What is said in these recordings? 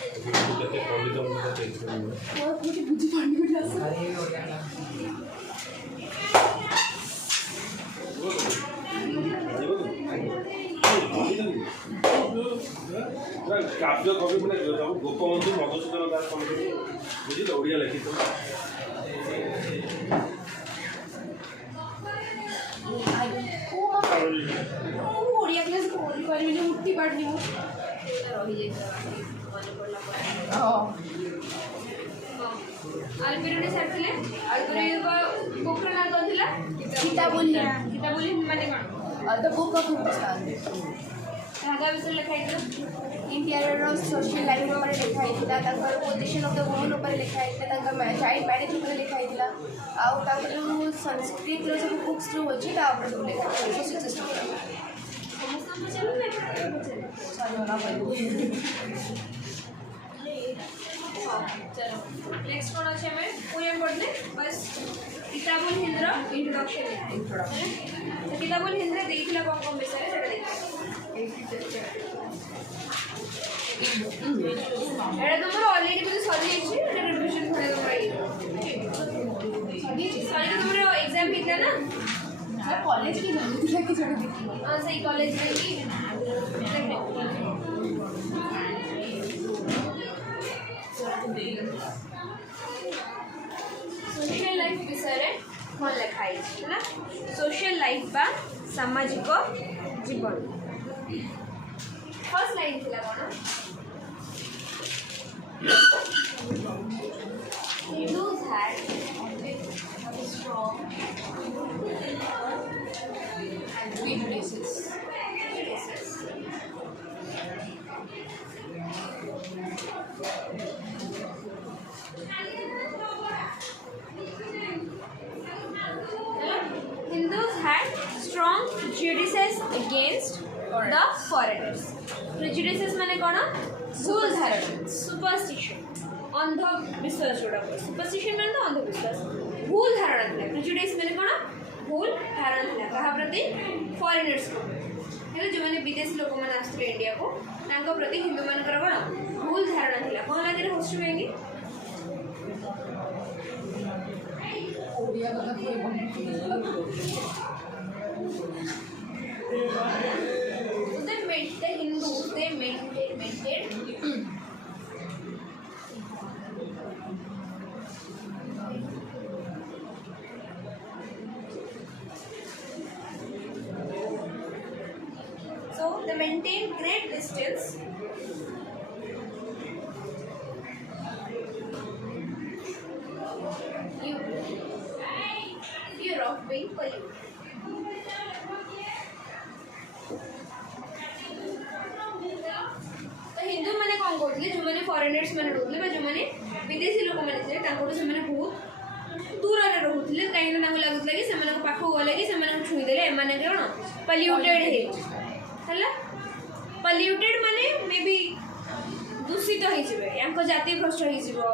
କେତେ ପଣ୍ଡିତ ମୁଣ୍ଡ ଟେନସନ୍ मुझे बुद्धि पानी में डाल କାବ୍ୟ କବି ମାନେ ଗୋପବନ୍ଧୁ ମଧୁସୂଦନ ଦାସ ବୁଝିଲ ଓଡ଼ିଆ ଲେଖିତ ओडिया क्लास पढ़ी पारिनी उठी पारनी मु रही जाई मन पड़ला पर आलबिरुने सरथिले आलबिरुने को बुक ना कथिला गीता बोली माने कोन द बुक ऑफ हिंदुस्तान धागा विषय लिखाइला इंडिया सोशल लाइफ पर लिखाइला ताकर पोजीशन ऑफ द वुमन ऊपर लिखाइला ताकर चाइल्ड मैरिज ऊपर लिखाइला आउ ताकर संस्कृत रो सब बुक्स जो होची ता ऊपर सब लिखाइला सो सिस्टम चलो नेक्स्ट कौन अच्छे हमें पोएम पढ़ने बस किताबुल हिंद्र इंट्रोडक्शन तो किताबुल हिंद्र देखला कौन कौन विषय है सेटा देखिए एड़ा तुमर ऑलरेडी मुझे सॉरी अछि एटा रिविजन करे सॉरी तुमर एग्जाम कितना ना सर कॉलेज की जल्दी लेके चढ़ देखी हां सही कॉलेज में की सोशल लाइफ विषय कौन लिखाई है ना सोशल लाइफ बा सामाजिक जीवन फर्स्ट लाइन थिला कोन Hindus had a strong and weak races Hindus had strong prejudices against the foreigners. Prejudices माने कौन? भूल धारणा, superstition, अंधविश्वास जोड़ा को. Superstition माने तो अंधविश्वास. भूल धारणा थिला. Prejudice माने कौन? भूल धारणा थिला. कहा प्रति? Foreigners को. हेलो जो माने विदेशी लोग माने आस्ते इंडिया को, तांको प्रति हिंदू मान करा कौन? भूल धारणा थिला. कौन लागे रे होस्ट होएंगे? ओडिया का कोई The Hindus they maintained so they maintained great distance fear of being polluted. तो हिंदू माने कौन कहते जो माने फॉरेनर्स माने रहउले बा जो माने विदेशी लोक माने थे तांको से माने बहुत दूर रे रहउले काहे ना लागुतला कि से माने को पाखो गले कि से माने को छुई देले माने कोन पॉल्यूटेड है हला पॉल्यूटेड माने मे बी दूषित हो जिवे यांको जाति भ्रष्ट हो जिवो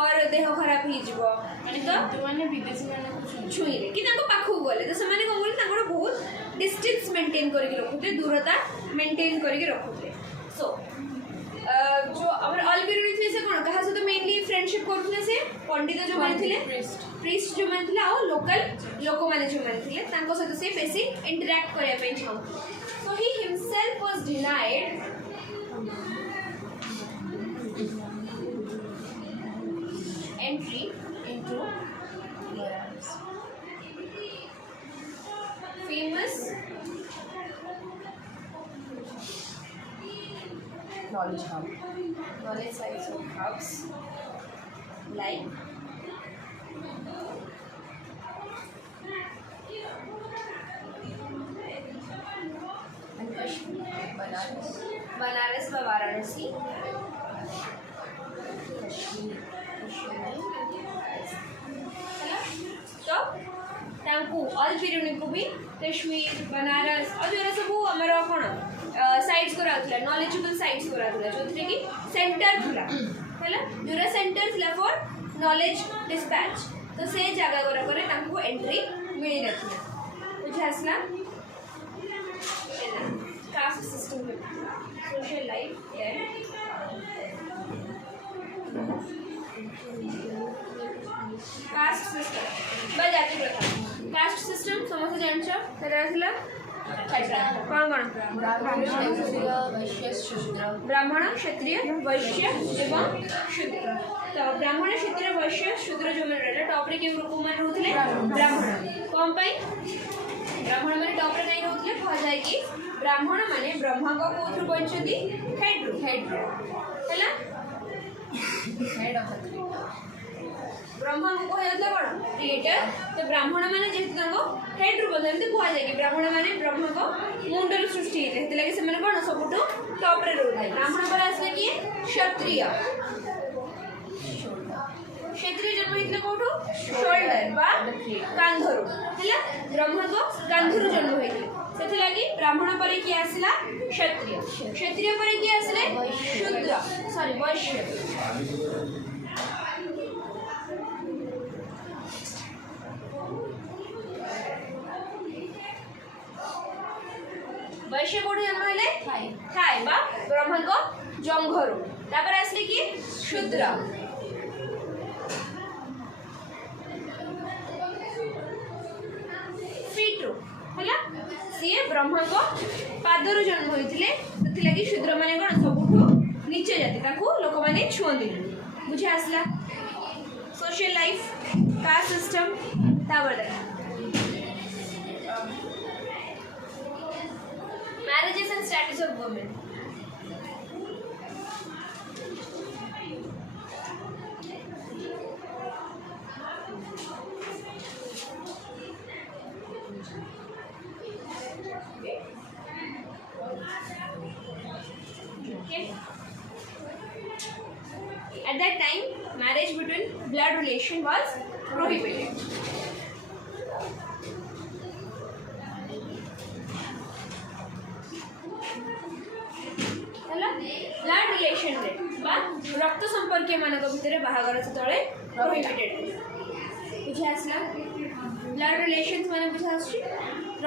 और देह खराब हो जिवो माने तो जो माने विदेशी माने को छुई रे कि तांको पाखो गले तो से माने कोन बोले तांको बहुत डिस्टेंस मेंटेन करके रखुते दूरता मेंटेन करके रखुते सो जो हमर अलबिरुनी थे से कोन कहा से तो मेनली फ्रेंडशिप करथले से पंडित जो माने थिले प्रीस्ट जो माने थिले आ लोकल लोक माने जो माने थिले तांको सहित से बेसी इंटरैक्ट करिया पे चाहू so he himself was denied entry into famous knowledge sites of hubs like Banaras व वाराणसी तो तांकू अलबिरुनी को भी कश्मीर बनारस और जो सब हमर कोन साइट्स को राखला नॉलेजेबल साइट्स को राखला जो थे कि सेंटर थिला हैला जोरा सेंटर थिला फॉर नॉलेज डिस्पैच तो से जगह गोरा करे तांकू एंट्री मिली नथिला बुझ आसला caste system social life then सब जानछ केटा थिला कौन कौन ब्राह्मण क्षत्रिय वैश्य एवं शूद्र तो ब्राह्मण क्षत्रिय वैश्य शूद्र जो मैंने रहला टॉप रे के ग्रुप में रहउथले ब्राह्मण कौन पाई ब्राह्मण माने टॉप रे नहीं रहउथले कह जाय कि ब्राह्मण माने ब्रह्मा को कोथु बंचती हेड रो हैला हेड ऑफ द ब्रह्मा को कह जाता कोन क्रिएटर तो ब्राह्मण माने जेत तांको हेड रो बदलते कह जाय कि ब्राह्मण माने ब्रह्मा को मुंडल सृष्टि हेते लगे से माने कोन सबुटो टॉप रे रहउथले ब्राह्मण पर आसले कि क्षत्रिय क्षेत्रीय जन्म हेतले कोठो शोल्डर बा कांधरो हैला ब्रह्मा को कांधरो जन्म हेतले सेथे लागि ब्राह्मण परे कि आसला क्षत्रिय क्षत्रिय परे कि आसले शूद्र सॉरी वैश्य वैश्य कोठो जन्म हेले थाई बा ब्रह्मा को जंघरो तापर आसले कि शूद्र हैला सीए ब्रह्मा को पादरु जन्म होइतिले सेति लागि शूद्र माने कोन सबुठो नीचे जाति ताको लोक माने छुंदी बुझे आसला सोशल लाइफ कास्ट सिस्टम तावर marriages and status of women At that time, marriage between blood relation was prohibited. Hello? Blood relation रे बा रक्त संपर्क मानक भितर बाहागर तळे prohibited. बुझा आसला ब्लड रिलेशंस माने बुझा आछि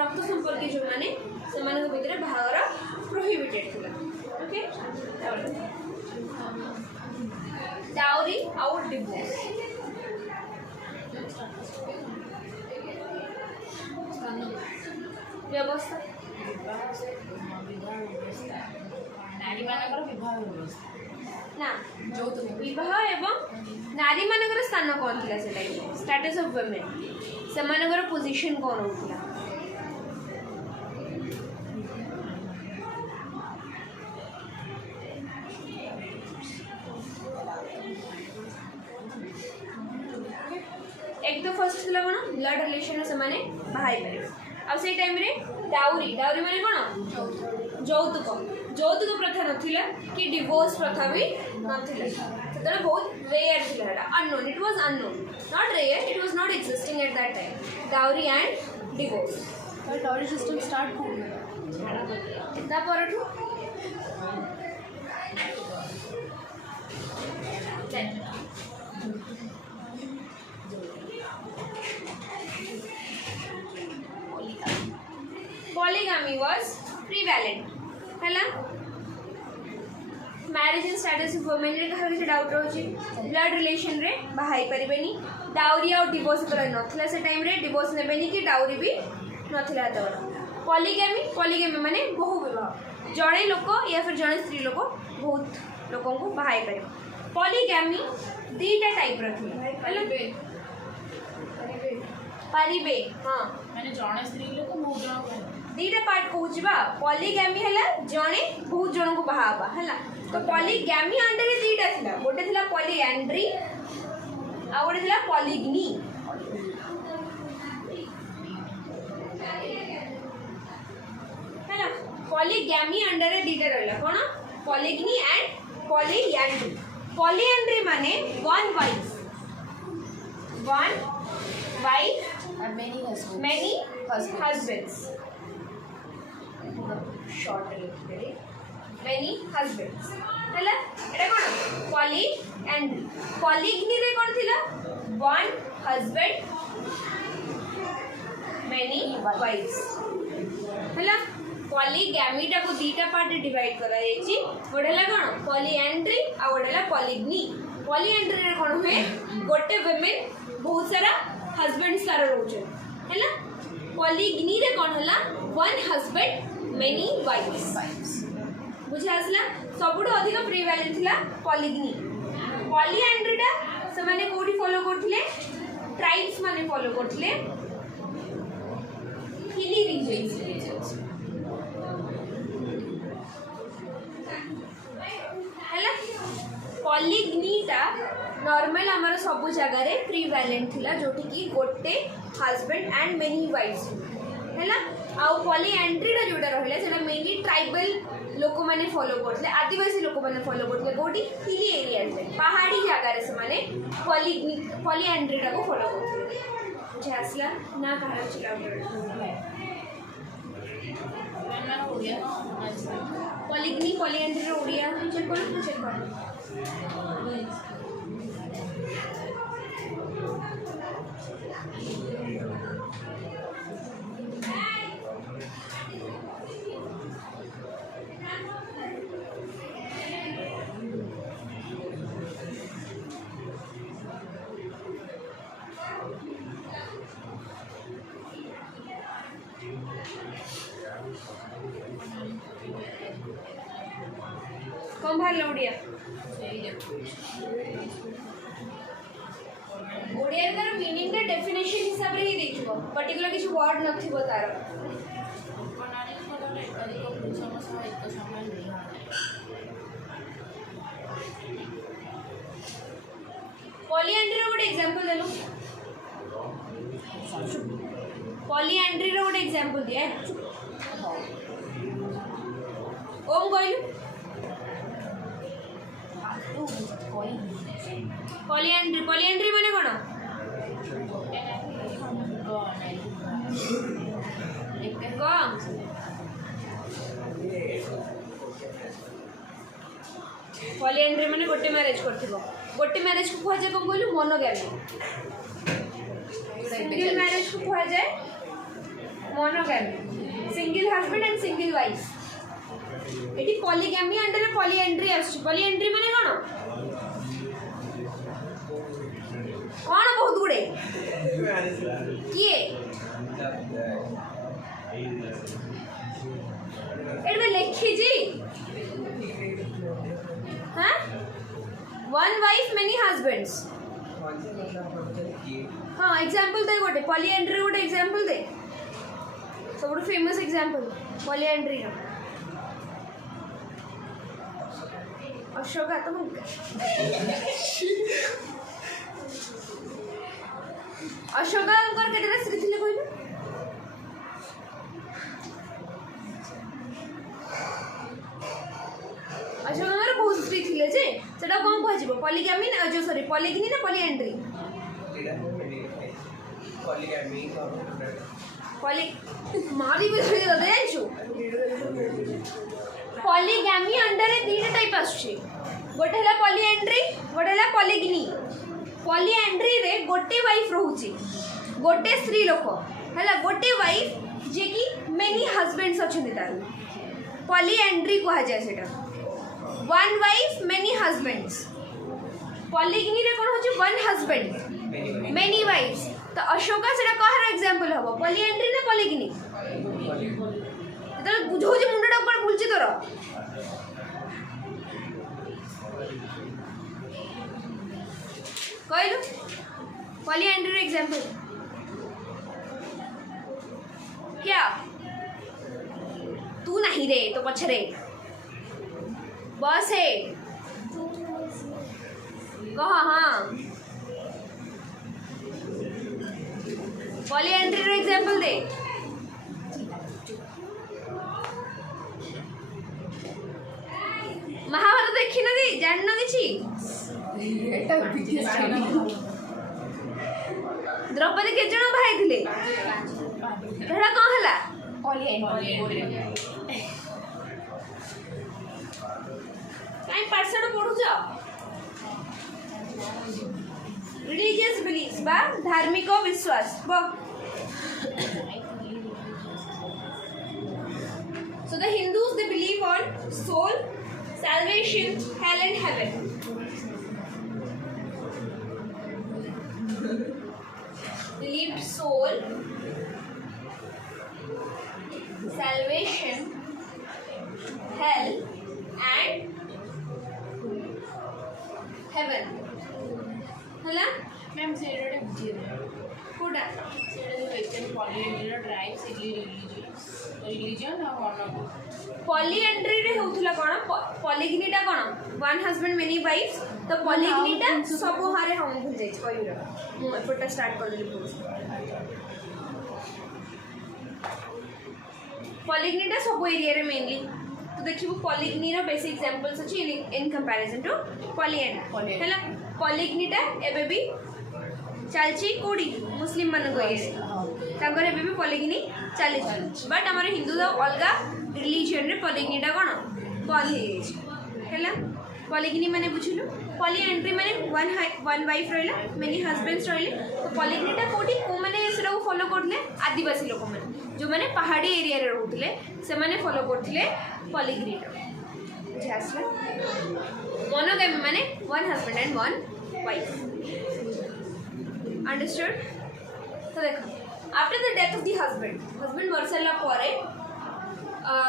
रक्त संपर्क जो माने से मानक भितर बाहागर prohibited थिला. ओके डाउरी आउट डिवोर्स व्यवस्था नारी मानकर विवाह व्यवस्था ना विवाह एवं नारी मानकर स्थान कौन थिला से टाइम स्टेटस ऑफ वुमेन से मानकर पोजीशन कौन होथिला एक तो फर्स्ट थिला कोन ब्लड रिलेशन से माने भाई परिवे अब से टाइम रे डाउरी डाउरी माने कोन যৌতুক प्रथा नथिला कि डिवोर्स प्रथा भी नथिला सेतले बहुत रेयर थिला एटा unknown it was unknown not rare it was not existing at that time dowry and divorce तो डाउरी सिस्टम स्टार्ट हो गया कितना परठू polygamy was prevalent हैला marriage and status of women रे कहा से डाउट रहउची ब्लड रिलेशन रे बाहाई परिबेनी डाउरी और डिवोर्स पर नथिला से टाइम रे डिवोर्स नेबेनी कि डाउरी भी नथिला तवर पॉलीगैमी माने बहु विवाह जड़े लोक या फिर जड़े स्त्री लोक बहुत लोकों को बाहाई परिबे पॉलीगैमी दीटा टाइप रखी परिबे हां माने जड़े स्त्री लोक बहुत जण दीटा पार्ट कहूँ बा पॉलीगैमी है जड़े बहुत जन को बाहाबा है तो पॉलीगैमी अंडर दीटा थिला गोटे थिला पॉलीएंड्री आ गोटे थिला पॉलीगनी है ना पॉलीगैमी अंडर दीटा रहला कोन पॉलीगनी एंड पॉलीएंड्री माने one wife and many husbands short many husbands हैला एटा कोन पॉलीएंड्री पॉलीगनी रे कोन थिला one husband many wives हैला पॉलीगैमी टा को दीटा पार्ट डिवाइड करा जायछि गोटेला कोन पॉलीएंड्री आ गोटेला पॉलीगनी पॉलीएंड्री रे कोन हुए गोटे वुमेन बहुत सारा हस्बैंड सारा रोचे हैला पॉलीगनी रे कौन होला वन हस्बैंड मेनी वाइफ्स बुझे आसला सबुठु अधिक प्रिवैलेंट थिला पॉलीगनी पॉलीएंड्रीटा से माने कोठी फॉलो करथिले ट्राइब्स माने फॉलो करथिले हिली रीजन्स हैला पॉलीगनीटा नॉर्मल आमर सब जगह रे प्रिवैलेंट थिला जोठी की गोटे हस्बैंड एंड मेनी वाइफ्स हैला आउ पॉलीएंड्रीटा जोटा रहले सेटा मेनली ट्राइबल लोक माने फॉलो करथिले आदिवासी लोक माने फॉलो करथिले गोटी हिली एरिया रे पहाड़ी जगह रे से माने पॉलीएंड्रीटा को फॉलो करथिले जे आसला ना कहार चिला पॉलीगनी पॉलीएंड्री रो ओडिया चेक कर कौन बाहर ओडिया ओडिया तार मीनिंग रे डेफिनेशन हिसाब रे ही देखिबो पर्टिकुलर किछ वर्ड नथिबो तार पॉलीएंड्री रो गुड एग्जांपल देलो पॉलीएंड्री रो गुड एग्जांपल दिया ओम कहलु पॉलीएंड्री पॉलीएंड्री माने कोन पॉलीएंड्री माने गोटे मैरिज करथिबो गोटे मैरिज को कह जाय कोन कहलु मोनोगैमी सिंगल मैरिज को कह जाय monogamy single husband and single wife eighty polygamy under polyandry आछ पॉलीएंड्री माने कोन कौन बहुत गुड़े किए एडमे लिखी जी हाँ वन वाइफ मेनी हस्बैंड्स हाँ एग्जांपल दे गोटे पॉलीएंड्री गोटे एग्जांपल दे सब फेमस एग्जांपल पॉलीएंड्री रो अशोका तुम अशोकांकर केतेटा स्त्री थिले कहलु अशोकांकर बहुत स्त्री थिले जे सेटा कोन कह जिवो पॉलीगैमी ना जो सॉरी पॉलीगनी ना पॉलीएंड्री पॉलीगैमी पॉली मारी बिछड़ी दे छु पॉलीगैमी अंडर ए तीन टाइप आछे गोटे हला पॉलीएंड्री गोटे हला पॉलीगनी पॉलीएंड्री रे गोटे वाइफ रहउची गोटे स्त्री लोक हला गोटे वाइफ जे कि मेनी हस्बैंड्स अछन तार पॉलीएंड्री कहा जाय सेटा वन वाइफ मेनी हस्बैंड्स पॉलीगनी रे कोन होची वन हस्बैंड मेनी वाइफ्स तो अशोका सेटा कहार एग्जांपल हबो पॉलीएंड्री ना पॉलीगनी तो बुझो जे मुंडा ऊपर भूलची तोर कहलु पॉलीएंड्री रे एग्जांपल क्या तू नहीं रे तो पछरे बस है कहा हाँ पॉलीएंड्री रे एग्जांपल दे महाभारत देखी न दी जान न किछि द्रौपदी के जण भाई थिले एटा कोन हला काई परसेंट पढु जा रिलीजियस बिलीफ्स बा धार्मिक विश्वास बा So the Hindus, they believe on soul, salvation, hell and heaven. Believed soul, heaven ହେଲା मैम से एटा बुझिए कोटा सेटा जो वेस्टर्न पॉलिनेशियन ट्राइब्स रिलीजन और वन पॉलीएंड्री रे होउथला कोन पॉलीगिनीटा कोन वन हस्बैंड मेनी वाइफ्स तो पॉलीगिनीटा सब हारे हम भूल जाई कहिरा मु एपटा स्टार्ट कर देली पॉलीगिनीटा सब एरिया रे मेनली तो देखिबो पॉलीगिनी रो बेसिक एग्जांपल्स अछि इन कंपैरिजन टू पॉलीएंड्री हैला पॉलीगिनीटा एबे भी चलची कोडी मुस्लिम मन को ये तांकर एबे भी पॉलीगिनी चली बट हमर हिंदू द अलगा रिलीजन रे पॉलीगिनीटा कोन बंद हे हैला पॉलीगिनी माने बुझिलु पॉलीएंड्री माने वन वाइफ रहला मेनी हस्बैंड्स रहले तो पॉलीगिनीटा कोडी को माने सेरा फॉलो करले आदिवासी लोक माने जो माने पहाड़ी एरिया रे रहउतले से माने फॉलो करथिले पॉलीगिनीटा बुझासला मोनोगेमी माने one husband and one wife understood तो देखो after the death of the husband मर सारा पर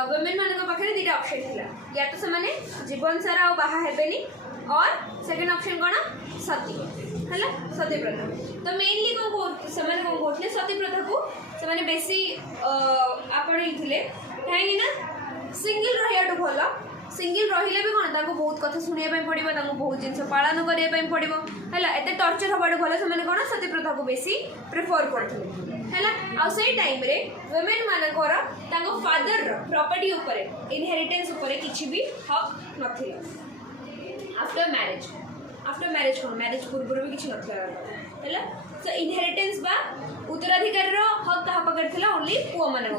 वुमेन मान पाखे दुटा ऑप्शन थिला या तो से माने जीवन सारा आ बाहा हेबेनी और सेकंड ऑप्शन कोन सती हैला सती प्रथा तो मेनली को से माने को करथले सती प्रथा को से माने बेसी आपणे थिले काहे ना सिंगल रहिया तो भलो सिंगल रहिले भी कोन ताको बहुत कथा सुनिया पय पड़िबो ताको बहुत जिंस पालन करिया पय पड़िबो हैला एते टॉर्चर हबाडो भलो से माने कोन सती प्रथा को बेसी प्रेफर करथले हैला आ से टाइम रे वुमेन मानकर ताको फादर प्रॉपर्टी ऊपर इनहेरिटेंस ऊपर किछि भी हक नथिला आफ्टर मैरिज कोन मैरिज पूर्व भी किछि नथिला हैला सो इनहेरिटेंस बा उत्तराधिकार रो हक कहा पकड़ थिला ओनली पुओ माने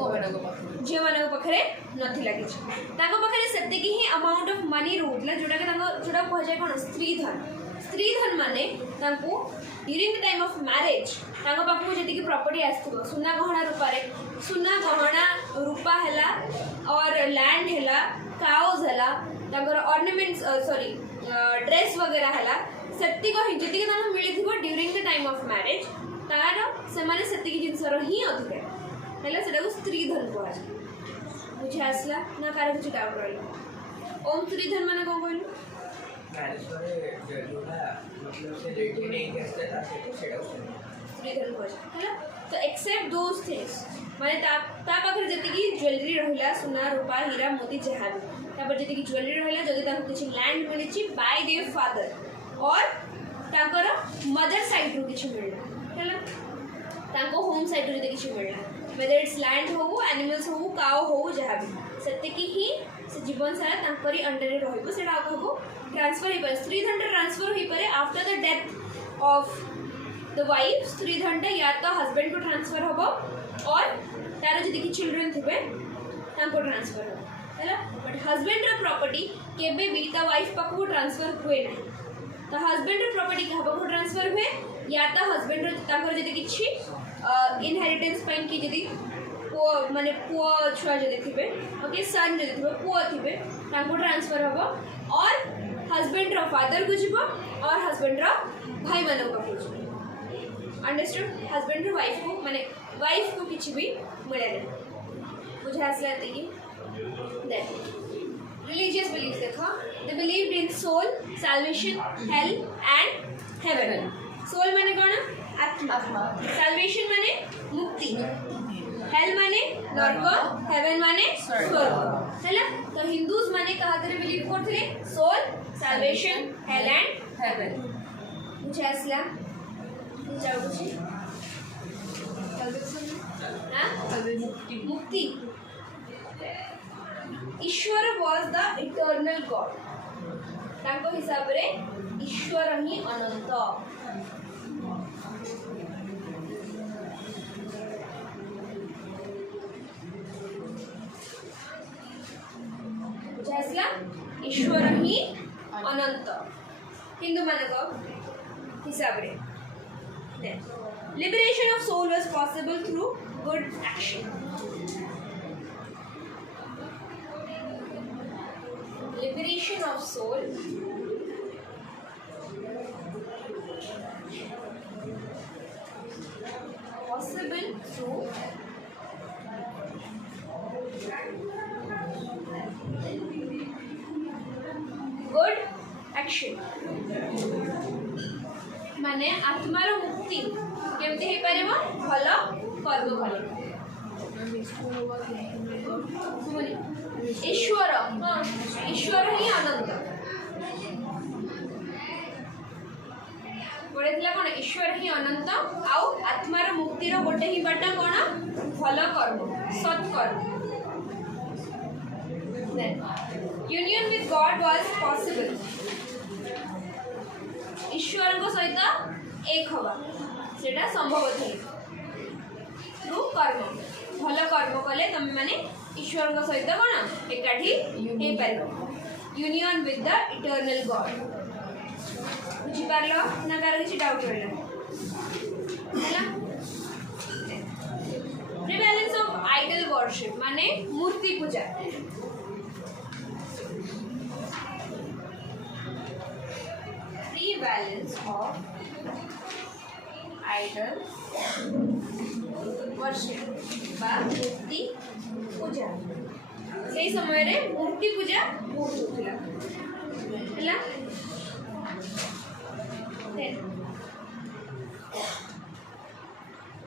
झियो माने पखरे नथिला किछि ताको पखरे सेति की ही अमाउंट ऑफ मनी रहउतला जोडा के ताको जोडा कह जाय कोन स्त्री धन माने ताको during the time of marriage ताको पाखु जति की प्रॉपर्टी आस्थिबो सुना गहना रूपा हैला और लैंड हैला काउज हैला ताकर ऑर्नामेंट्स सॉरी ड्रेस वगैरह हैला सेति को जति की ताको मिली थिबो during the time of marriage तार से माने सेति की जिंस रही अधिक हैला सेटा को स्त्री धन को आज बुझे आसला ना कार कुछ डाउट रहला ओम स्त्री धन माने कोन कहलु मैरिज करे जोला मतलब से लेटी नहीं करते था सेटा स्त्री धन को हैला तो एक्सेप्ट दोस थिंग्स माने ता पाखर जति की ज्वेलरी रहिला सुना रूपा हीरा मोती जहान तापर जति की ज्वेलरी रहिला जदि ताको किछि लैंड मिलिछि बाय देयर फादर और ताकर मदर साइड रो किछि मिलला हैला ताको होम साइड रो जदि किछि मिलला whether it's land हो एनिमल्स हो काउ हो जहाँ भी सत्य की ही से जीवन सारा तांकरी अंडर रे रहइबो सेटा आको ट्रांसफर ही पर स्त्री धन ट्रांसफर होई परे after the death of the wife स्त्री धन या तो हस्बैंड को ट्रांसफर होबो और तार जदि कि चिल्ड्रन थिबे तांको ट्रांसफर हो हैला बट हस्बैंड रो प्रॉपर्टी केबे भी ता वाइफ पाखु ट्रांसफर हुए नहीं तो हस्बैंड रो प्रॉपर्टी का पाखु ट्रांसफर हुए या तो हस्बैंड रो तांकर जदि किछि इनहेरिटेंस पाइन की जदि पुओ माने पुओ छुआ जदि थिबे ओके सन जदि थिबे पुओ थिबे तांको ट्रांसफर होबो और हस्बैंड रो फादर को जिवो और हस्बैंड रो भाई माने को जिवो अंडरस्टूड हस्बैंड रो वाइफ को माने वाइफ को किछि भी मिले नहीं बुझा आसलाते की देन रिलीजियस बिलीफ देखो they believed in soul salvation hell and heaven soul माने कोन आत्मा सैल्वेशन माने मुक्ति हेल माने नरक हेवन माने स्वर्ग हैला तो हिंदूज माने कहा करे बिलीव करथले soul salvation hell and heaven बुझा आसला जाऊ बुझी हां मुक्ति ईश्वर वाज द इटर्नल गॉड ताको हिसाब रे ईश्वर ही अनंत ईश्वर ही अनंत हिंदू मानक हिसाब रे liberation of soul was possible through good action liberation of soul possible through good action माने आत्मार मुक्ति केमती हे परबो भल कर्म कले ईश्वर ईश्वर ही अनंत गोटे थिला कोन ईश्वर ही अनंत आउ आत्मार मुक्तिर गोटे ही बाट कोन भल कर्म सत्कर्म union with God was possible ईश्वर को सहित एक हवा सेटा संभव थे थ्रू कर्म भल कर्म कले तुम माने ईश्वर को सहित कोन एकाठी हे पारिबो union with the eternal God बुझी पारलो ना कार किछि डाउट रहला हैला प्रिवेलेंस ऑफ आइडल वर्शिप माने मूर्ति पूजा prevalence of idol worship बा मूर्ति पूजा से समय रे मूर्ति पूजा बहुत होतिला हैला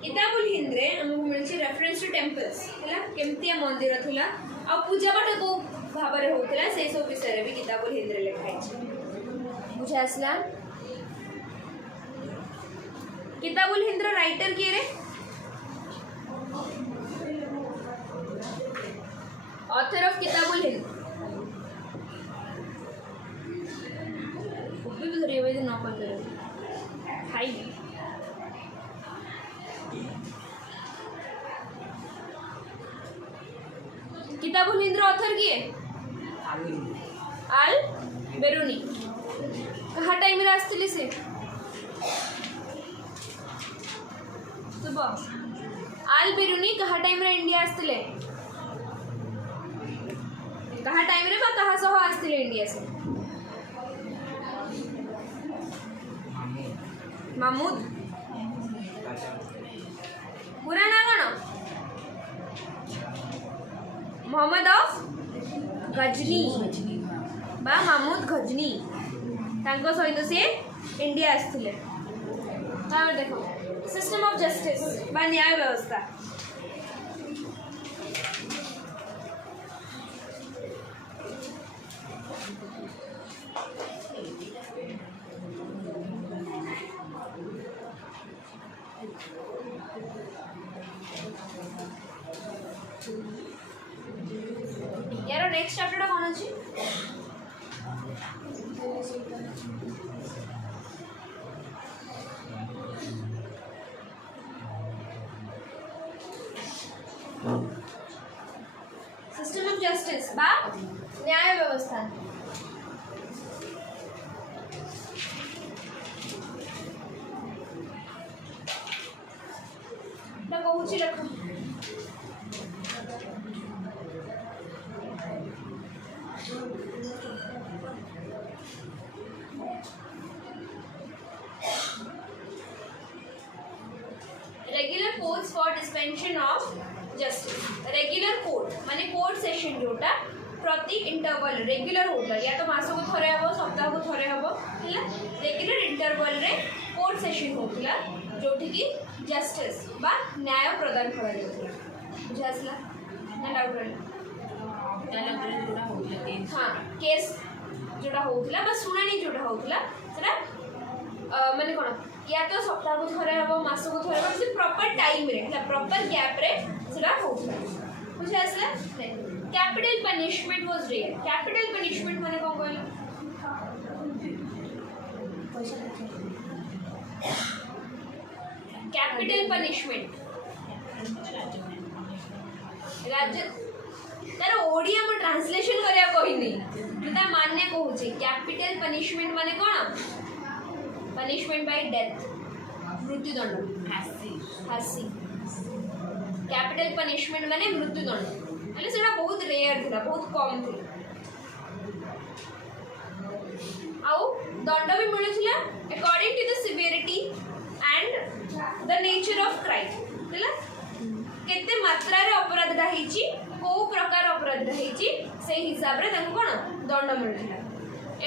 किताबुल हिंद रे हमको मिलछि रेफरेंस टू टेंपल्स हैला केमतिया मंदिर थिला आ पूजा पाठ को भाबरे होतिला से सब विषय रे भी किताबुल हिंद रे लिखाइ छै बुझा असला किताबुल हिंद राइटर किए रे ऑथर ऑफ किताबुल हिंद भी धरे हुए न कर दे हाई किताबुल हिंद ऑथर किए आल बेरुनी कहा टाइम रे आस्तिली से सुबह आल बेरुनी कहा टाइम रे इंडिया आस्तिले कहा टाइम रे बा कहा सह आस्तिले इंडिया से महमूद पूरा ना कौन मोहम्मद ऑफ गजनी बा महमूद गजनी तांको सहित से इंडिया आसथिले तामे देखो सिस्टम ऑफ जस्टिस बा न्याय व्यवस्था यार नेक्स्ट चैप्टर कौन अछि सिस्टम ऑफ जस्टिस बा न्याय व्यवस्था ना कहूची रख regular courts for dispensation of justice regular court माने कोर्ट सेशन जोटा प्रति इंटरवल रेगुलर होता या तो मास को थरे हबो सप्ताह को थरे हबो हैला रेगुलर इंटरवल रे कोर्ट सेशन होतिला जोठी की जस्टिस बा न्याय प्रदान करा जाउतिला बुझासला ना डाउट रहला जोड़ा होतिला हां केस जोड़ा होतिला बा सुनानी जोड़ा होतिला सेटा माने कोन या तो सप्ताह को थरे हबो मास को थरे हबो से प्रॉपर टाइम रे प्रॉपर गैप रे सेटा होतिला बुझासला capital punishment was rare capital punishment माने कोन कहला कैपिटल पनिशमेंट राज्य तार ओडिया में ट्रांसलेशन करिया कोई नहीं ता मान्य कहूची कैपिटल पनिशमेंट माने कोन पनिशमेंट बाय डेथ मृत्युदंड फांसी कैपिटल पनिशमेंट माने मृत्युदंड माने सेटा बहुत रेयर थिला बहुत कम थिला आउ दंड भी मिलुथिला according to the severity and the nature of crime हैला केते मात्रा रे अपराध रहिची को प्रकार अपराध रहिची से हिसाब रे ताको कोन दंड मिलुथिला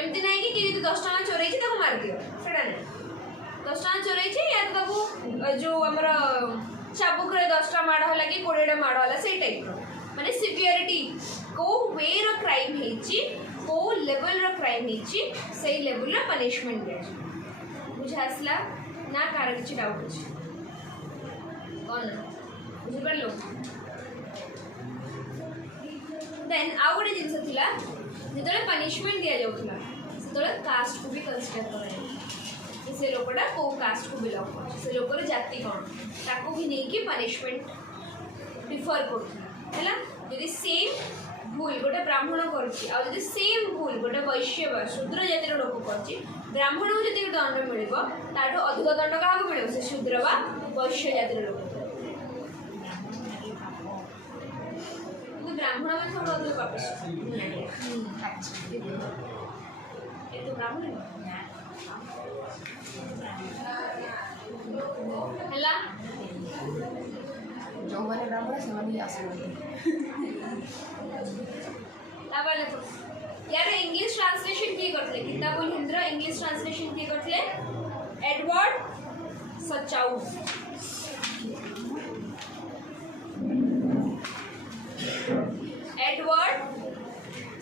एमति नै कि कि 10 टଙ୍କା चोरई मार दियो सेटा नहीं 10 टଙ୍କା चोरई या तो जो आमर चाबुक 10 टा माड़ है कि 20 टा माड़ है से टाइप माने सिवियरिटी को वे रो क्राइम हेची को लेवल रो क्राइम हेची से लेवल रो पनिशमेंट दे बुझा आसला ना कार किछि डाउट अछि कोन बुझि परलो देन आउ गोटे जिनस थिला जेतले पनिशमेंट दिया जाउथला सेतले कास्ट को भी कंसीडर कराय से लोकटा को कास्ट को बिलोंग कर से लोकर जाति कोन ताको भी नहीं कि पनिशमेंट डिफर करथला हैला यदि सेम भूल गोटे ब्राह्मण करछि आ यदि सेम भूल गोटे वैश्य बा शूद्र जातिर लोक करछि ब्राह्मण को जति दंड मिलिबो ताठो अधिक दंड काहा को मिलिबो से शूद्र बा वैश्य जातिर लोक तो ब्राह्मण में थोड़ा अधिक पापस ये तो ब्राह्मण है हैला जो मैंने ब्राह्मण से मनी आसमान ताबले तो यार इंग्लिश ट्रांसलेशन किए करथले किताबुल हिंद्र इंग्लिश ट्रांसलेशन किए करथले एडवर्ड सचाउ एडवर्ड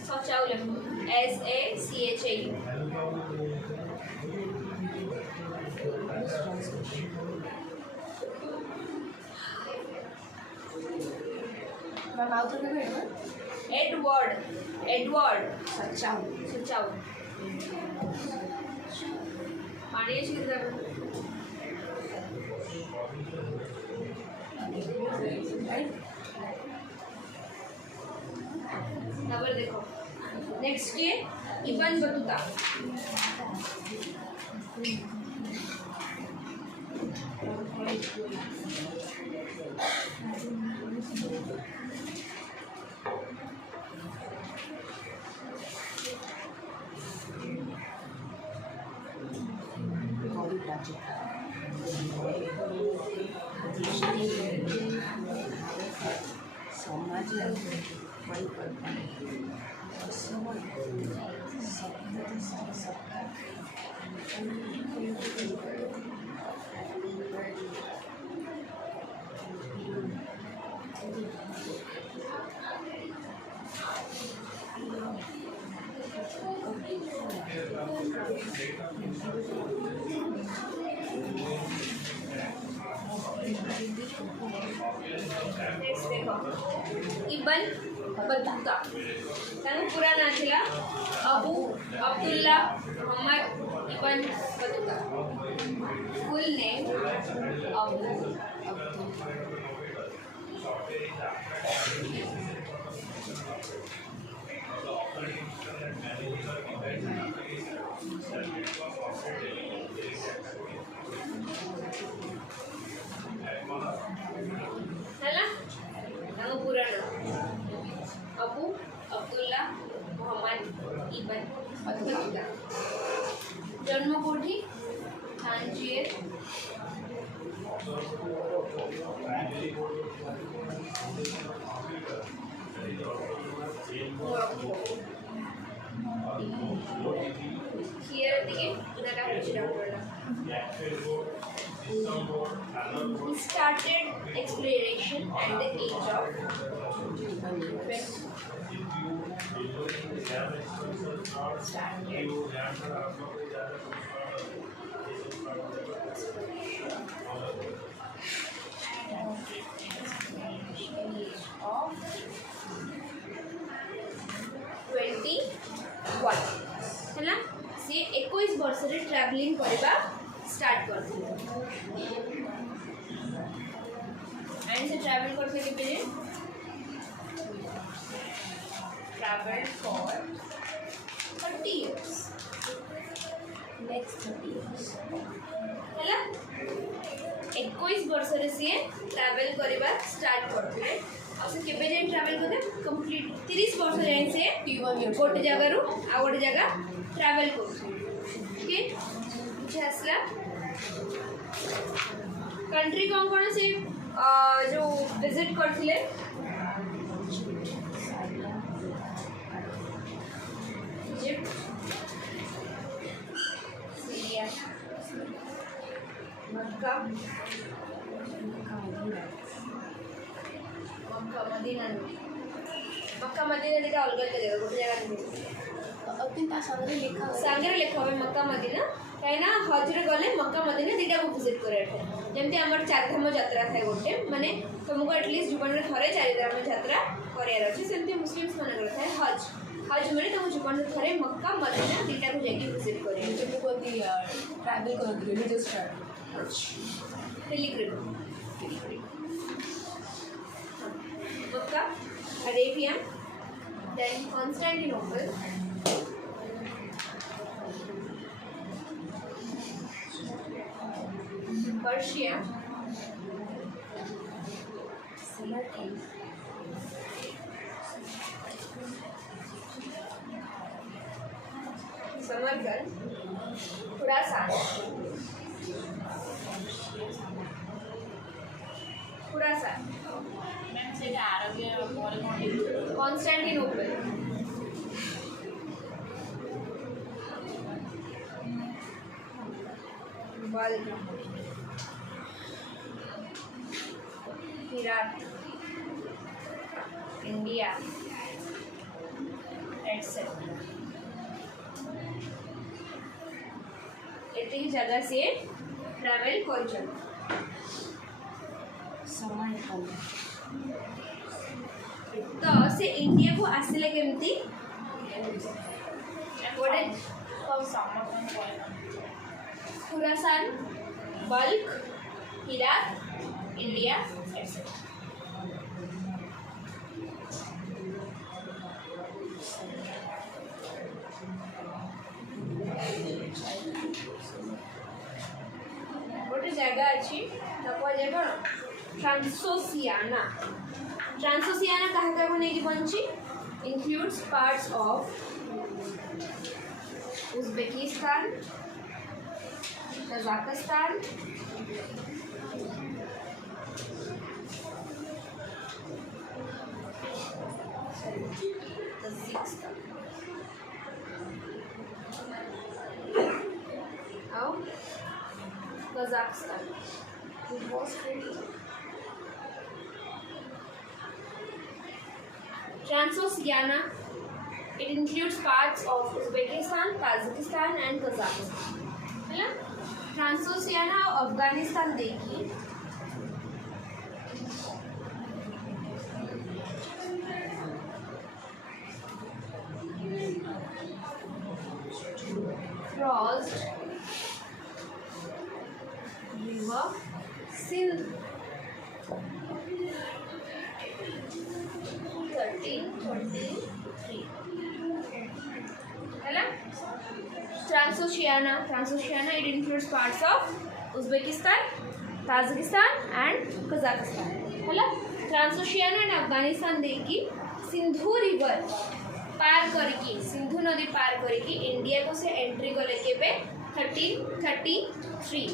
सचाउ SACHAU मैं माउथ के भेड़ एडवर्ड सचाउ पानी छिद्र नंबर देखो नेक्स्ट ये इब्न बतूता समाज परिवर्तन समय नेक्स्ट देखो इब्न बतूता तानो पूरा नाम थिला Abu Abdullah Muhammad Ibn Battuta full name Abu हैला नाम पूरा नाम Abu Abdullah Muhammad Ibn Battuta जन्म कोठी थांजियर हियर दिखे उनका history He started exploration at the age of 21 है ना से 21 वर्ष रे ट्रैवलिंग करबा स्टार्ट कर एंड से ट्रैवल करते के पे travel for 30 years next 30 years हैला 21 वर्ष रे से ट्रैवल करबा स्टार्ट करथिले आ से केबे जे ट्रैवल करते कंप्लीट 30 वर्ष जाय से गोटे जगह रु आ गोटे जगह ट्रैवल करथिले ओके बुझे आसला कंट्री कौन कौन से जो विजिट करथिले Egypt Mecca Medina Mecca Medina दिटा अलग अलग जगह गोटे जगह କିନ୍ତୁ ତା ସାଙ୍ଗରେ ଲେଖା सागरे लिखा हुए मक्का मदीना कहीं हजरे गले मक्का मदीना दुटा को विजिट कराया जमी आम चारिधाम यात्रा थाए गोटे माने तुमको एटलिस्ट जीवन में थे चारिधाम यात्रा करार अच्छे सेमती मुस्लिम्स मानकर थाए हज हज मैंने तुम जीवन में थे मक्का मदीना दुटा को जाकि विजिट कर ट्राभेल करती religious travel Mecca Arabia then Constantinople Persia Samarkand Khorasan Constantinople Balkh Iraq India etcetera एतिक जगह से ट्रैवल कर तो से इंडिया को आसिले केमती गोटे Khorasan Balkh Iraq India etcetera गोटे जगह अच्छी कौन ट्रांसोसियाना ट्रांसोसियाना क्या नहीं बनची includes parts of Uzbekistan Kazakhstan Kazakhstan. Transoxiana. It includes parts of Uzbekistan, Tajikistan, and Kazakhstan. है ट्रांसोसियाना अफगानिस्तान देखिए crossed river Sindh 1323 है ना Transoxiana it includes parts of Uzbekistan, Tajikistan and Kazakhstan है ना Transoxiana and Afghanistan देखी सिंधु रिवर पार करके सिंधु नदी पार करके इंडिया को से एंट्री को लेके पे 1333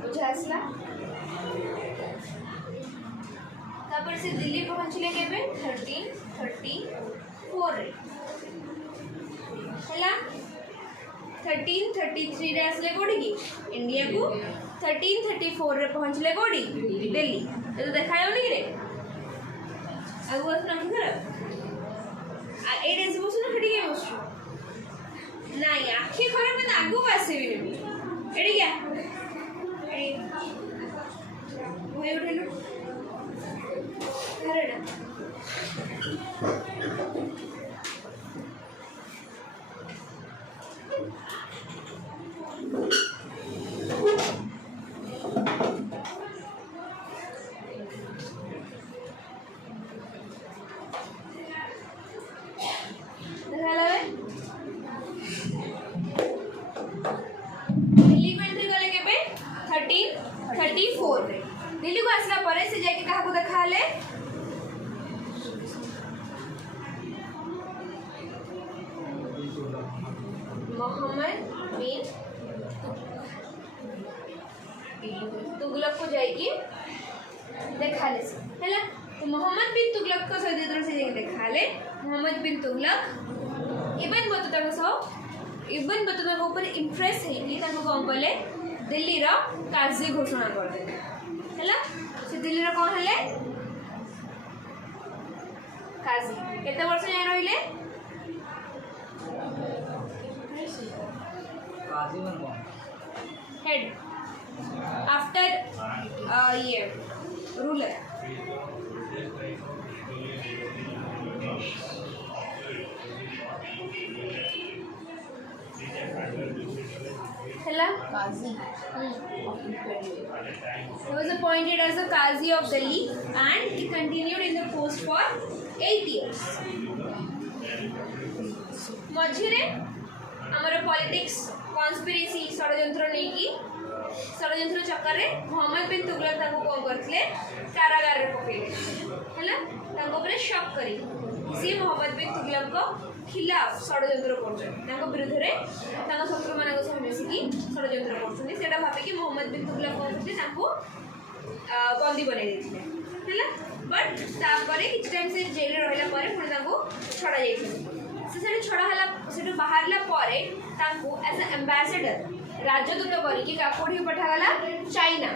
बुझा आसला तापर से दिल्ली पहुंचले के पे 1334 रे हैला 1333 रे आसले कोडी की इंडिया को 1334 रे पहुंचले कोडी दिल्ली तो देखायो नहीं रे आगु आसना कि कर आ एडे से बसु ना खड़ी के बसु नहीं आखी खराब में आगु आसेबी एडी क्या एडी होय उठेलु हरडा दिल्ली को आसला परे से जाके कहा को देखा ले मोहम्मद बिन तुगलक को जाएगी देखा ले हैला तो मोहम्मद बिन तुगलक को सऊदी अरब से जाके देखा ले मोहम्मद बिन तुगलक इबन बतूता को ऊपर इंप्रेस है कि ताको कौन बोले दिल्ली रो काजी घोषणा करदे हैला से दिल्ली रो कौन हेले काजी केते वर्ष जाय रहिले काजी वन कौन हेड आफ्टर ये ruler Hello? Qazi. He was appointed as the Qazi of Delhi and he continued in the post for 8 years. मझिरे आमर पॉलिटिक्स कॉन्स्पिरेसी षड्यंत्र नहीं की षड्यंत्र चक्कर रे मोहम्मद बिन तुगलक ताको कोन करथिले कारागार रे पकेइले हैला ताको ऊपर शक करी सी मोहम्मद बिन तुगलक को खिलाफ षड्यंत्र कर विरुद्ध में शत्रु मान सब मिसिकी षड्यंत्र कर भावे कि मोहम्मद बिन तुगलक कौन बंदी बनई देते बट तापर किसी टाइम से जेल रहा पुणी छड़ा जाइए छड़ा बाहर एज ए एम्बासेडर राजदूत करके कौटी पठागला चाइना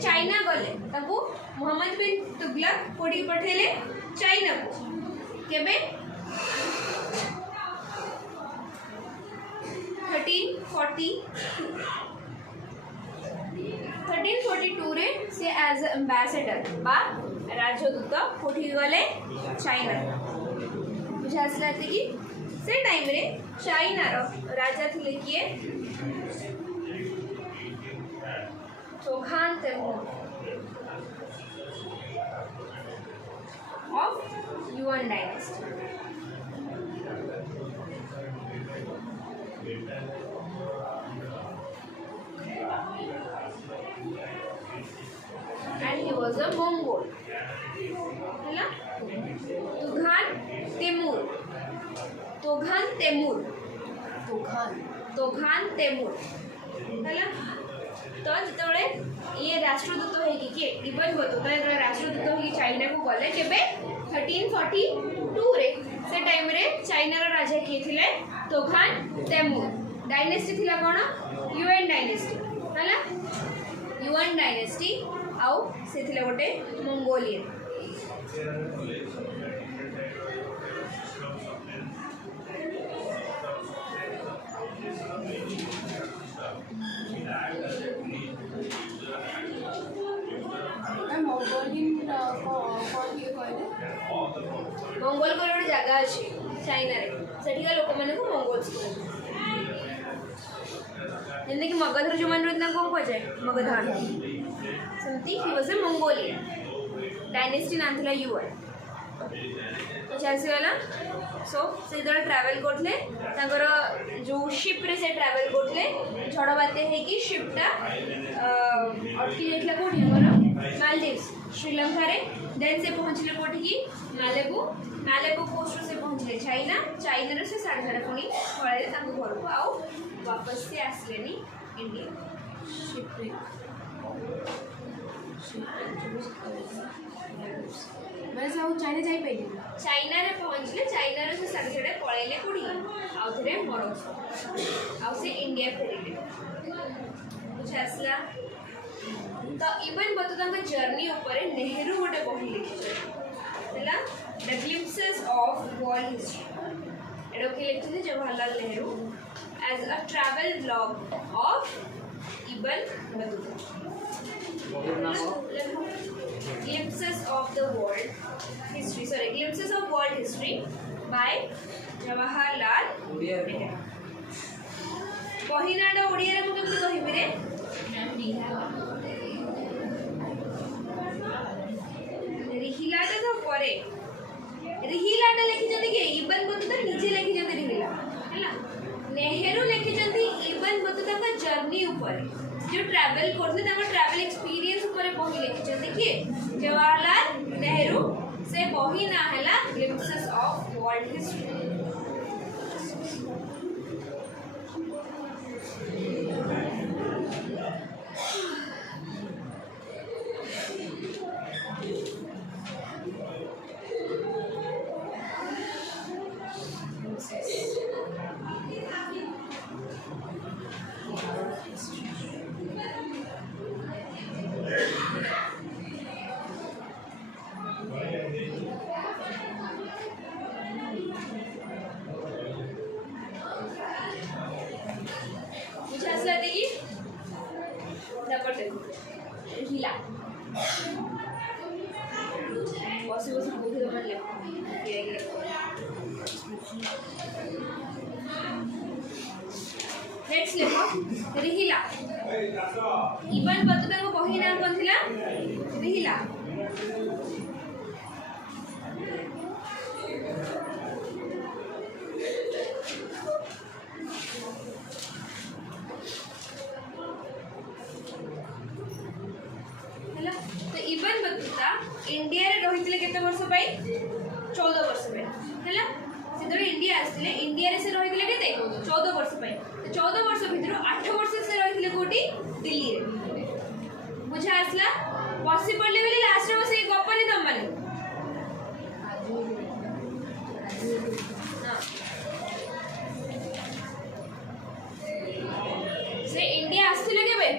चाइना गले मोहम्मद बिन तुगलक कोडी पठेले चाइना को केबे 1342 रे से एज एम्बेसडर बा राजदूत कोठी गले चाइना बुझा आसला कि से टाइम रे चाइना रो राजा थिले किए Chauhan Taimur of Yuan dynasty. And he was a Mongol. है तोघान तेमूर है तो जिते ये राष्ट्रदूत होगी किए इबन बतुता जो राष्ट्रदूत होगी चाइना को गले केबे 1342 रे से टाइम रे चाइना रो राजा किए थिले तोघान तेमूर डायनेस्टी थिला कोन युएन डायनेस्टी हला युएन डायनेस्टी आउ से थिला गोटे मंगोलियन मंगोल को गोटे जगह अच्छी चाइना रे सेठिका लोक माने को मंगोल्स जैसे कि मगध जो मन रहता कौन कह जाए मगधान सेमती he was a Mongolian dynasty नाम थिला युएन तो चलसी वाला सो से इधर ट्रैवल करथले तांकर जो शिप रे से ट्रैवल करथले झड़ बाते है कि शिपटा अटकी जाइतला कोठी हमर मालदीव्स श्रीलंका रे देन से पहुंचले कोठी की मालेबू कोस्ट से पहुंचले चाइना चाइना रे से साढ़े साढ़े पुणी पळेले तांको घर को आउ वापस से आसलेनी इंडिया शिप रे मैं से चाइना जाई पाइली चाइना रे पहुंचले चाइना रे से साढ़े साढ़े पळेले कोठी आउ थरे मरो आउ से इंडिया फेरिले कुछ आसला तो इवन बतुता जर्नी ऊपर नेहरू गोटे बही लिखी है the glimpses of world history एडो के लिखते Jawaharlal Nehru as a travel blog of Ibn Battuta glimpses of the world history glimpses of world history by Jawaharlal Nehru पहिनाडा ओडिया रे केमति कहिबि रे रिहिलाटा तो परे रिहिलाटा लिखि जंती के इबन बतुता निजे लिखि जंती रिहिला हैला नेहरू लिखि जंती इबन बतुता का जर्नी ऊपर जो ट्रैवल करते ट्रैवल एक्सपीरियंस ऊपर बही लिखिं किए जवाहरलाल नेहरू से बही ना है ग्लिम्पसेस ऑफ वर्ल्ड हिस्ट्री बसी बसी बुझी दो ले नेक्स्ट लेखो रिहिला इवन बतुता को बही ना कोन थिला रिहिला ହେଲା तो इवन बतुता इंडिया रे रहितले केते वर्ष पई 14 वर्ष पई ହେଲା सेतरे इंडिया आसले इंडिया रे से रहितले केते 14 वर्ष पई 14 वर्ष भितर 8 वर्ष से रहितले कोठी दिल्ली रे बुझा आसला बसी पड़ले बेली लास्ट रे बसी गपनी तम माने से इंडिया आसले केबे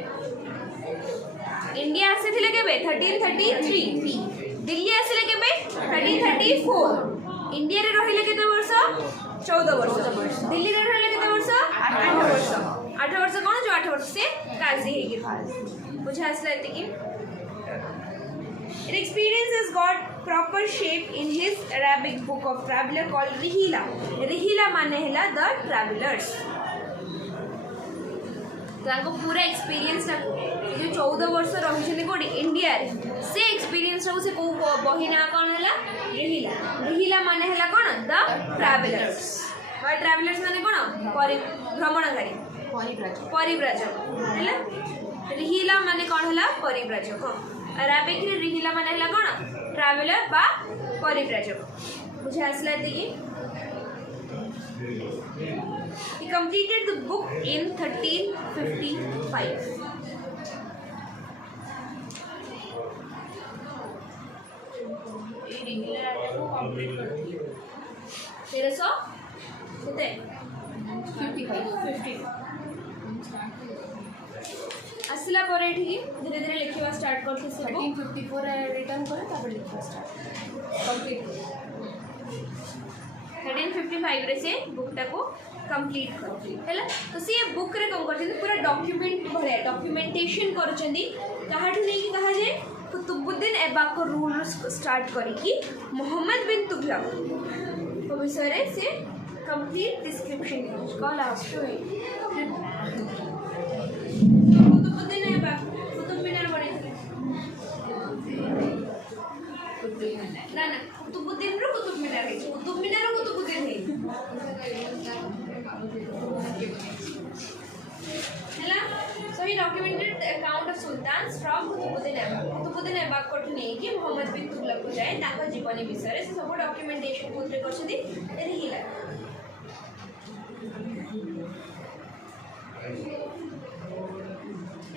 इंडिया आसीथिले केबे 1333 दिल्ली आसीले केबे 1334 इंडिया रे रहिले केते वर्ष 14 वर्ष दिल्ली रे रहिले केते वर्ष 8 वर्ष 8 वर्ष कोन जो 8 वर्ष से काजी हे गे बुझा आसला एते की It experience has got proper shape in his Arabic book of traveler called Rihila. Rihila माने हैला the travelers. ताको पूरा एक्सपीरियंस जो 14 वर्ष रहिछने कोडी इंडिया रे से एक्सपीरियंस रो से को बही ना कोन हैला रिहिला रिहिला माने हैला कोन द ट्रैवलर्स बा ट्रैवलर्स माने कोन भ्रमणकारी परिव्राजक हैला रिहिला माने कोन हैला परिव्राजक अरबिक रे रिहिला माने हैला कोन ट्रैवलर बा परिव्राजक बुझा आसला देखि He completed the book in 1355. तेरह सौ कितने 55 आसला परे ठीक धीरे धीरे लिखिबा स्टार्ट करते से 1354 रिटर्न करे तापर लिखा स्टार्ट कंप्लीट 1355 रे से बुकटा को कंप्लीट कर हैला तो से बुक रे कम करछन पूरा डॉक्यूमेंट भले डॉक्यूमेंटेशन करछन कहाठू नै कि कहा जे कुतुबुद्दीन ऐबक को रूल स्टार्ट करी कि मोहम्मद बिन तुगलक तो विषय रे से कंप्लीट डिस्क्रिप्शन कॉल लास्ट है कुतुबुद्दीन ऐबक कुतुब मीनार बने ना ना कुतुबुद्दीन रो कुतुब मीनार है कुतुब मीनार रो कुतुबुद्दीन है हैला so he documented account of sultans from Qutbuddin Aibak कोठ नै कि मोहम्मद बिन तुगलक को जाय ताका जीवनी विषय रे सब डॉक्यूमेंटेशन पुत्र करछथि रिहिला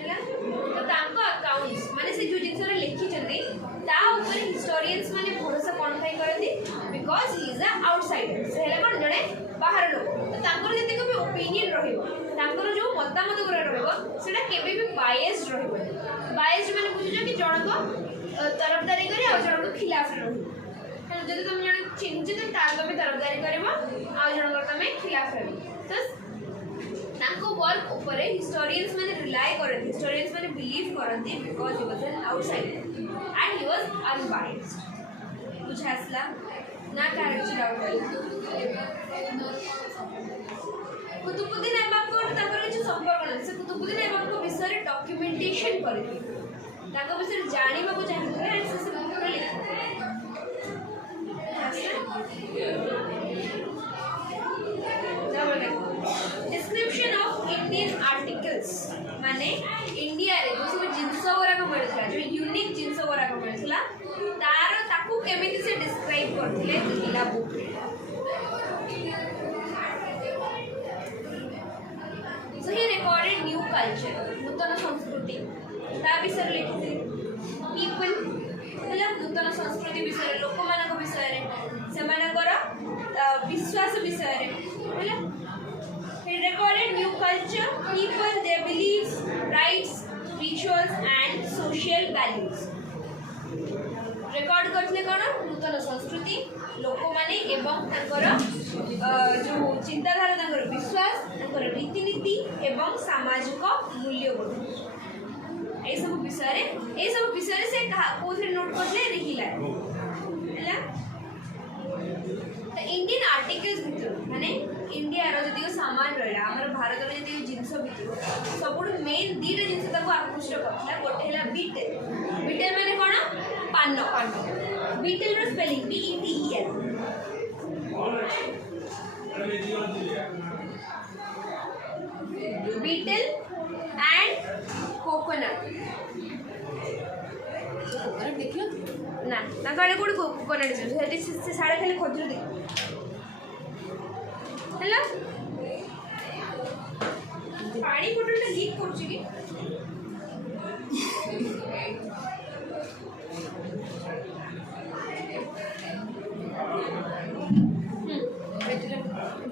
हैला तो तांको अकाउंट्स माने से जो जिंस रे लिखि चंदी ता ऊपर हिस्टोरियंस माने भरोसा कोन फाई करथि because he is a outsider से हैला कोन जणे बाहर लोक तो तांकर जते को भी ओपिनियन रहिबो तांकर जो मतामत गुरा रहिबो सेटा केबे भी बायस्ड रहिबो बायस्ड माने बुझियो कि जणको तरफदारी करे आ जणको खिलाफ रहिबो हैला जदि तुम जणे चिंचे तो तार में तरफदारी करबो आ जणको तमे खिलाफ रहिबो तो तांको वर्क ऊपर हिस्टोरियंस माने रिलाय करथि हिस्टोरियंस माने बिलीव करथि because he was an outsider and he was unbiased बुझासला ना करेक्ट डाउट कुतुबुद्दीन ऐबक को ताकर जो संपर्क न से कुतुबुद्दीन ऐबक को विषय डॉक्यूमेंटेशन करथि ताको विषय जानिबा को चाहिए एंड से बुक रे लिख डिस्क्रिप्शन ऑफ इंडियन आर्टिकल्स माने इंडिया रे जो सब जिंस वरा को मिलथला जो यूनिक जिंस वरा को मिलथला तार ताकू केमिति से डिस्क्राइब करथिले दिला बुक रे सो ही रिकॉर्डेड न्यू कल्चर नूतन संस्कृति ता विषय लिखिथि पीपल मतलब नूतन संस्कृति विषय लोक मानक विषय रे से मानकर विश्वास विषय रे मतलब he recorded new culture people their beliefs rights rituals and social values record करथले कोन नूतन संस्कृति लोक माने एवं ताकर जो चिंताधारा ताकर विश्वास ताकर रीतिनीति एवं सामाजिक मूल्यबोध ए सब विषय से कोथरे नोट करले रहिला हैला तो इंडियन आर्टिकल्स भितर माने इंडिया रो जदी सामान रहला हमर भारत रो जदी जिंस भितर सबुड मेन दीटा जिंस ताको आकृष्ट करला गोटे हैला बीटेल बीटेल माने कोन पान बीटेल रो spelling B E T E L betel and coconut देखियो ना ना काडे कोड कोकोनट से साडे खाली खजूर दे हेलो पानी बोतल लीक करछि कि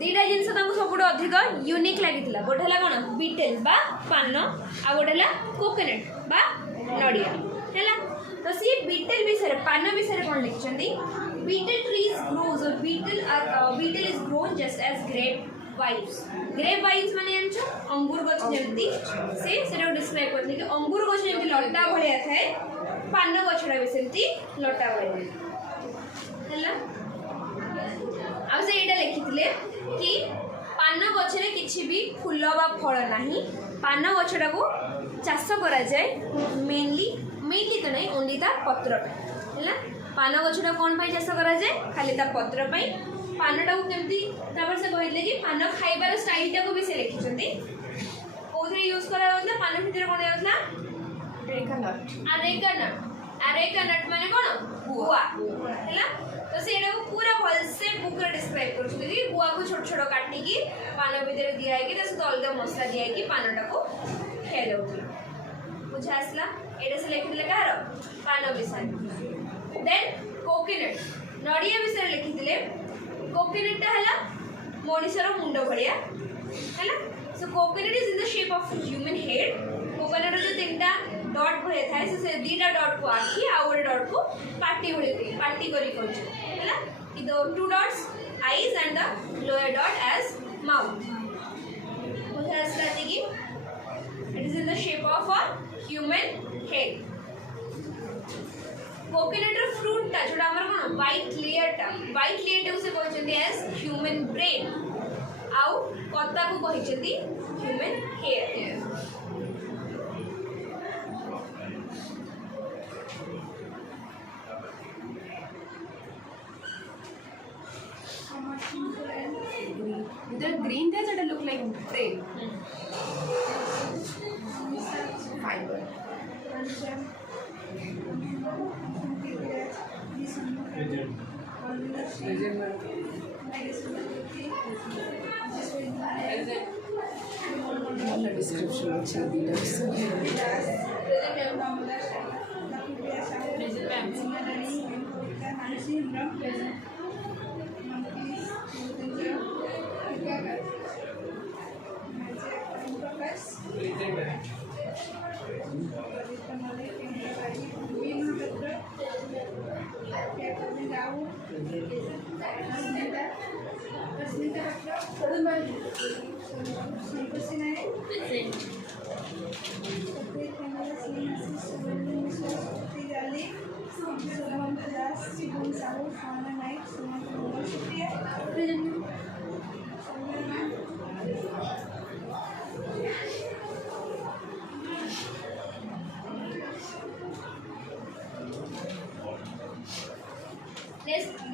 दीटा जिनस सबुठ अधिक यूनिक लगी गोटे है कौन बीटेल बा पान आ गोटे है कोकोनट बा नड़िया है तो सी बीटेल विषय पान विषय कौन लिखिं बीटेल ट्रीज ग्रोज और betel is grown just as grape vines माने अंगूर गछ जमती से डिस्क्राइब करते कि अंगूर गछ जमती लटा भाया थाए पान गछड़ा भी सेमती लटा भाया है आ से एटा लिखिथिले कि पान गछरे किछि भी फूल बा फल नाही पान गछड़ा को चाष करा जाए मेनली तो नहीं ओनली ता पत्र पे है पान गछड़ा कौन पाई चाष करा जाए खाली ता पत्र पे पानटा को केमती तापर से कहले कि पान खाइबार स्टाइलटा को भी से लिखिछंती कोथरे यूज करा होता पान भितर कोन होता अरेका नट माने कोन गुआ हैला तो सेटा को पूरा भलसे बुक रे डिस्क्राइब करछु कि गुआ को छोट छोट काटी की पान भितर दिया है कि तस अलगा मसला दिया है कि पानटा को खे देउथि बुझा आसला एटा से लिखि दिले कार पान विषय देन कोकोनट नडिया विषय लिखि दिले कोकोनट हला मनिषर मुंड भलिया हैला सो coconut is in the shape of human head coconut जो तीनटा डॉट भले थाए से दीटा डॉट को आखि आ गोटे डॉट को पार्टी भले पार्टी करी करछ हैला कि the two dots eyes and the lower dot as mouth बुझा आसला कि it is in the shape of a human head coconut रो फ्रूट टा जोडा हमर कोन व्हाइट लेयर टा से कहचंदी एज ह्यूमन ब्रेन आउ कत्ता को कहचंदी ह्यूमन हेयर इधर ग्रीन था that look like brain fiber description of videos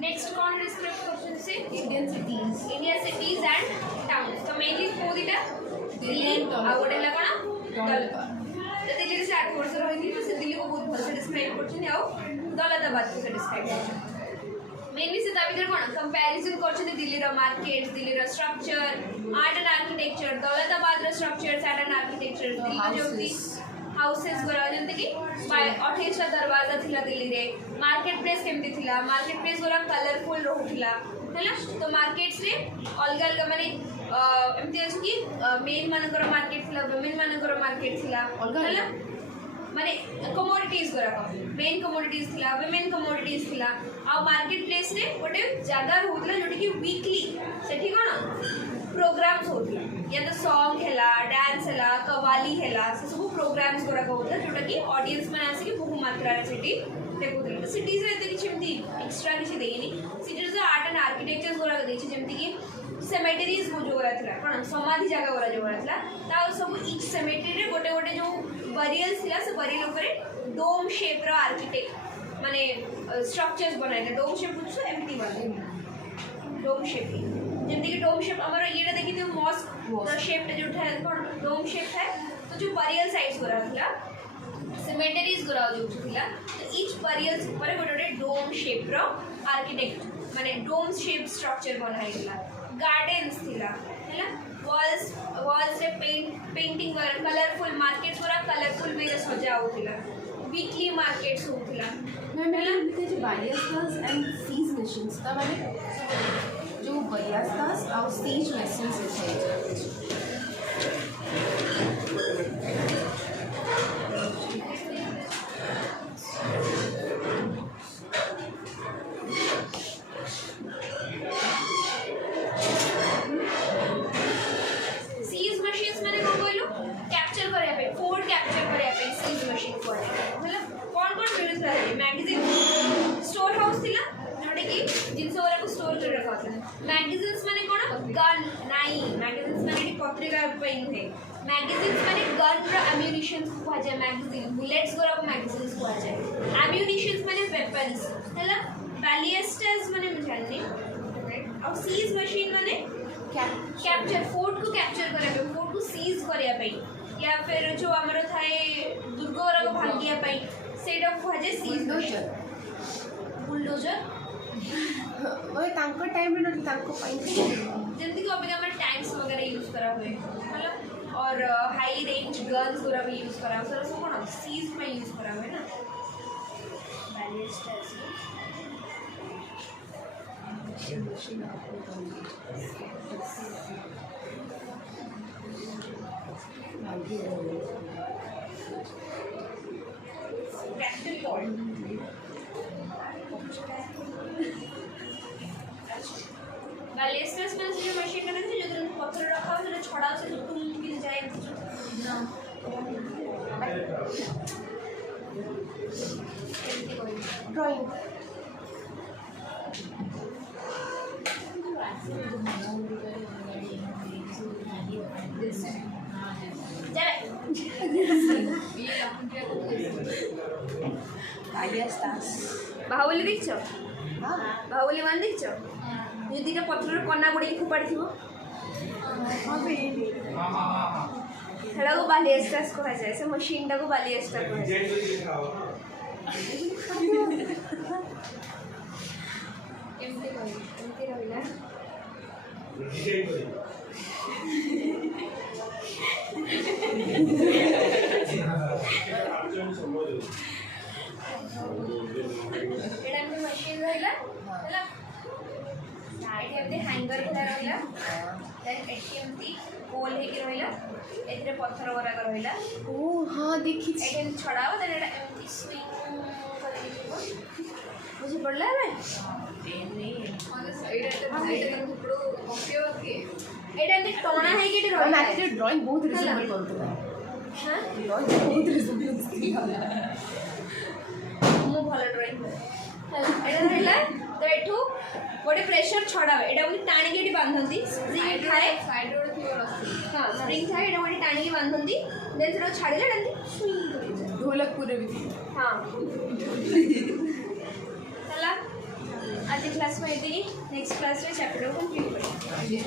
Next कौन describe question से Indian cities and towns तो mainly four दिटा दिल्ली आ गोटे ला कोना दौलताबाद दिल्ली रे 8 वर्ष रही तो से दिल्ली को बहुत भल से डिस्क्राइब करछन आ दौलताबाद को से डिस्क्राइब करछन मेनली से ता भीतर कोना कंपैरिजन करछन दिल्ली रो मार्केट दिल्ली रो structure art and architecture Daulatabad रो structures art and architecture Delhi जो भी हाउसेस गरा जंते कि 28 टा दरवाजा थिला दिल्ली रे मार्केट प्लेस केमती थिला मार्केट प्लेस गरा कलरफुल रहउथिला हैला तो मार्केट्स रे अलग अलग माने एमती अछि कि मेन मानकर मार्केट थिला वुमेन मानकर मार्केट थिला हैला माने कमोडिटीज गरा मेन कमोडिटीज थिला वुमेन कमोडिटीज थिला आ मार्केट प्लेस रे गोटे जगह रहउथिला जोटी कि वीकली सेठी कोन प्रोग्राम्स होता या तो सॉन्ग है डांस है कवाली है से सब प्रोग्राम्स गुड़ाक होता जोटा कि ऑडियंस मैंने आसिक बहु मात्रा सेठी देखुले तो सिटीज रे किछि एमती एक्स्ट्रा किछि देइनी सिटीज आर्ट एंड आर्किटेक्चर गुड़ाक देछि जेमती कि सेमेटरीज जो गुड़ा थिला कोन समाधि जगह गुड़ा जो गुड़ा थिला ता सब ईच सेमेटरी रे गोटे गोटे जो बरियल्स थिला से बरियल ऊपर डोम शेप रो आर्किटेक्ट माने स्ट्रक्चर्स बनाइले डोम शेप कुछ एमती बने डोम शेप जेमती कि डोम शेप हमारा ये देखी थी मॉस्क शेप जो था कौन डोम शेप है तो जो बरियल साइज गुड़ा थिला सेमेटरीज गुड़ा जो थिला तो ईच बरियल्स ऊपर गोटे गोटे डोम शेप रो आर्किटेक्ट माने डोम शेप स्ट्रक्चर बनाइला गार्डन्स थिला हैला वॉल्स रे पेंटिंग वगैरह कलरफुल मार्केट्स पूरा कलरफुल वे सजा होथिला वीकली मार्केट्स होथिला मैम जो बारियास्तास एंड सीज मशीन्स का मैंने जो बारियास्तास और सीज मशीन्स है मैगजीन्स माने कोन गन नाई मैगजीन्स माने पत्रिका पे नुहे मैगजीन्स माने गन रो एम्यूनिशंस को जाय मैगजीन बुलेट्स गोरा को मैगजीन्स को जाय एम्यूनिशंस माने वेपन्स हैला बैलिस्टर्स माने जाननी और सीज मशीन माने कैप्चर फोर्ट को कैप्चर करे फोर्ट को सीज करिया पे या फिर जो हमरो थाए दुर्ग गोरा को भागिया पे सेटा को जाय सीज बुलडोजर ओए तांको टाइम रे न तांको पाइन जल्दी को अभी हमारे टैंक्स वगैरह यूज करा हुए मतलब और हाई रेंज गन्स वगैरह भी यूज करा हुआ सर कौन सीज में यूज करा हुआ है ना बैलिस्टर्स कैप्टन पॉइंट बैलिस्टर्स में जो मशीन करते थे जो पत्थर रखा हुआ छड़ा से तुम गिर जाए ड्राइंग बाहुबली देखछ बाहुबली मान देखछ यदि का पत्थर कन्ना गुड़ी फुपाड़ी थी हेला को बालिस्टर्स कहा जाए से मशीन टा को बालिस्टर कहा जाए एमती रहिला एडा मशीन रहिला हैला साइड एमती हैंगर भरा रहिला देन एटीएमटी गोल हे कि रहिला एतरे पत्थर वरा कर रहिला ओ हां देखि एडन छड़ाओ देन एडा एमती स्विंग कर दिबो मुझे पड़ला है on the side at side थोड़ो ओके ओके एडा ने टोना है कि रहिला मैंने जो ड्राइंग बहुत रिजेंबल करतो हां ड्राइंग बहुत रिजेंबल किया मो भलो ड्राइंग एडा रहिला तो एठू गोटे प्रेशर छड़ा हुए एटा टाणी के बांधती स्प्रिंग थाए साइड रो थियो रस्सी हां स्प्रिंग थाए एटा गोटे टाणी के बांधती देन सेटा छाड़िले एटा ढोलक पूरे भी हां चला आज क्लास में इतनी नेक्स्ट क्लास में चैप्टर को कंप्लीट करेंगे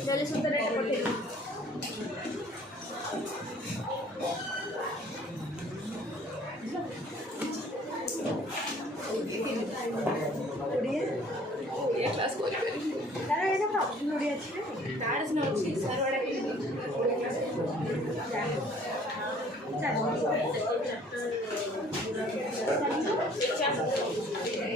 जल्दी सुंदर है पटेल क्लास को तारा ये सब ऑप्शन ओडी अछि ना तार से नोट सर वाला के चल